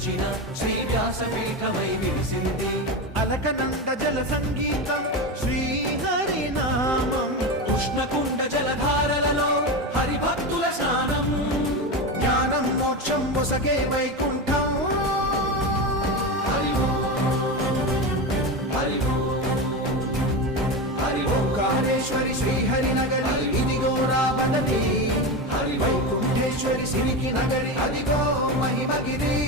నిలిచిన శ్రీ వ్యాసపీఠమై విరిసింది. అలకనంద జల సంగీతం శ్రీహరి నామం, ఉష్ణకుండ జలధారలలో హరిభక్తుల స్నానం, జ్ఞానం మోక్షం మొసగే వైకుంఠం. హరి ఓంకారేశ్వరి శ్రీహరి నగరి ఇదిగో రావణది, హరి వైకుంఠేశ్వరి సిరికి నగరి అదిగో మహిమగిరి.